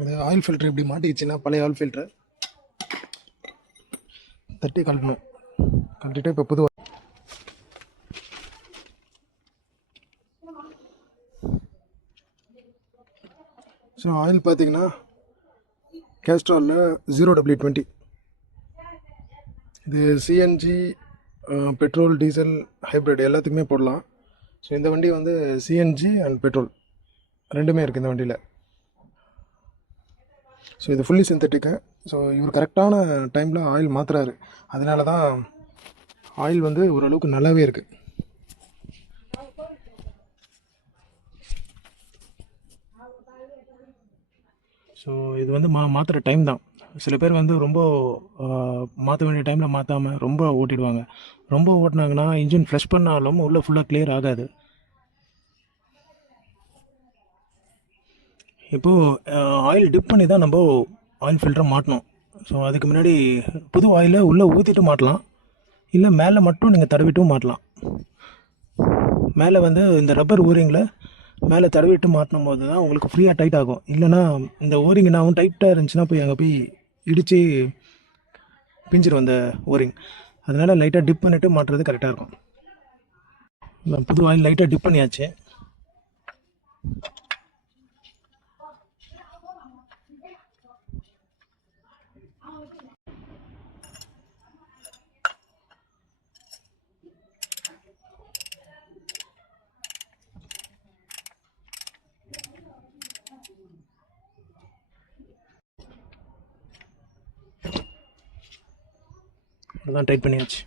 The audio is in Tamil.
இந்த ஆயில் ஃபில்டர் இப்படி மாட்டிக்கிச்சுன்னா பழைய ஆயில் ஃபில்டர் தட்டி கழட்டணும். கழட்டிட்டு இப்போ புது ஸோ ஆயில் பார்த்தீங்கன்னா கேஸ்ட்ராலில் 0W20. இது சிஎன்ஜி, பெட்ரோல், டீசல், ஹைப்ரிட் எல்லாத்துக்குமே போடலாம். ஸோ இந்த வண்டி வந்து சிஎன்ஜி அண்ட் பெட்ரோல் ரெண்டுமே இருக்குது இந்த வண்டியில். ஸோ இது ஃபுல்லி சிந்தட்டிக்கு. ஸோ இவர் கரெக்டான டைமில் ஆயில் மாற்றுறாரு. அதனால தான் ஆயில் வந்து ஓரளவுக்கு நல்லாவே இருக்குது. ஸோ இது வந்து மாற்றுற டைம் தான். சில பேர் வந்து ரொம்ப மாற்ற வேண்டிய டைமில் மாற்றாமல் ரொம்ப ஓட்டிடுவாங்க. ரொம்ப ஓட்டினாங்கன்னா இன்ஜின் ஃப்ளஷ் பண்ணாலும் உள்ளே ஃபுல்லாக கிளியர் ஆகாது. இப்போது ஆயில் டிப் பண்ணி தான் நம்ம ஆயில் ஃபில்டரை மாட்டணும். ஸோ அதுக்கு முன்னாடி புது ஆயிலை உள்ளே ஊற்றிட்டு மாட்டலாம், இல்லை மேலே மட்டும் நீங்கள் தடவிட்டும் மாட்டலாம். மேலே வந்து இந்த ரப்பர் ஓரிங்கில் மேலே தடவிட்டு மாட்டினும் போது தான் உங்களுக்கு ஃப்ரீயாக டைட் ஆகும். இல்லைனா இந்த ஓரிங் நான் டைட்டாக இருந்துச்சுன்னா போய் அங்கே போய் இடித்து பிஞ்சிடும் அந்த ஓரிங். அதனால் லைட்டாக டிப் பண்ணிவிட்டு மாட்டுறது கரெக்டாக இருக்கும். நான் புது ஆயில் லைட்டாக டிப் பண்ணியாச்சு. அதான் டைட் பண்ணியாச்சு.